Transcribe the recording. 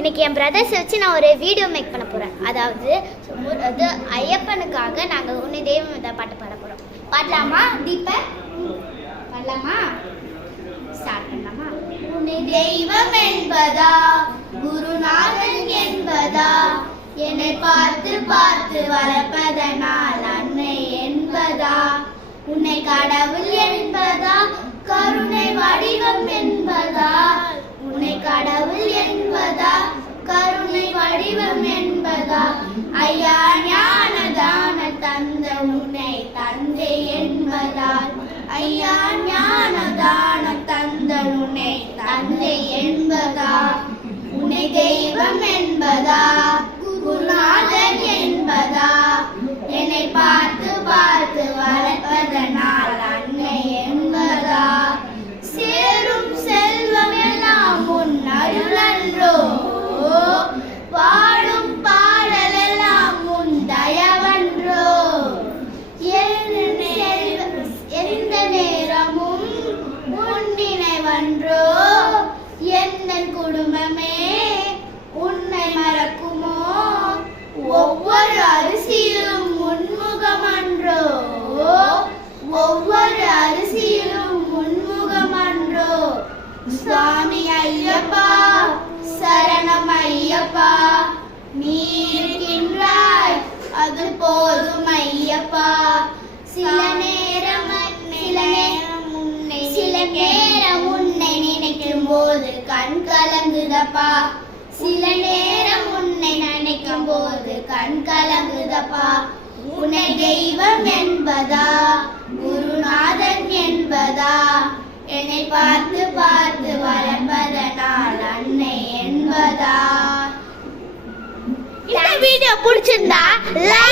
இன்னைக்கு என் பிரதர்ஸை வச்சு நான் ஒரு வீடியோ மேக் பண்ண போகிறேன். அதாவது அது ஐயப்பனுக்காக நாங்கள் உன்னை தெய்வம் இதை பாட்டு பாட போகிறோம். பாடலாமா தீபக்? பாடலாமா? ஸ்டார்ட் பண்ணலாமா? உன்னை தெய்வம் என்பதா குருநாதன் என்பதா என்னை பார்த்து பார்த்து வளர்ப்பதனால் அன்னை என்பதா உன்னை கடவுள் என்பதா கருணை வடிவம் என்பதா உன்னை கடவுள் என்பதா கருணை வடிவம் என்பதா ஐயா ஞானதான தந்த உன்னை தந்தை என்பதால் ஐயா ஞானதான தந்த உன்னை தந்தை என்பதா உன்னை தெய்வம் என்பதா குருநாதன் என்பதா என்னை பார்த்து பார்த்து வளர்ப்பதனால் அன்னை என்பதா சேரும் செல்வம் எல்லாம் உன் அருளன்றோ பாடும் பாடலெல்லாம் உன் தயவன்றோ எந்த நேரமும் உன் நினைவன்றோ எந்த குடும்பமே உன்னை மறக்குமோ ஒவ்வொரு அரிசியிலும் உன்முகமன்றோ ஒவ்வொரு அரிசியிலும் உன்முகமன்றோ சுவாமி ஐயப்பா சரணம் ஐயப்பா நீ இருக்கின்றாய் அது போதும் ஐயப்பா சில நேரம் உன்னை நினைக்கும் போது கண் கலங்குதப்பா சில நேரம் உன்னை நினைக்கும் போது கண் கலங்குதப்பா உன்னை தெய்வம் என்பதா குருநாதன் என்பதா என்னை பார்த்து பார்த்து வளர்ப்பதனால் அன்னை என்பதா. இந்த வீடியோ பிடிச்சிருந்தா லைக்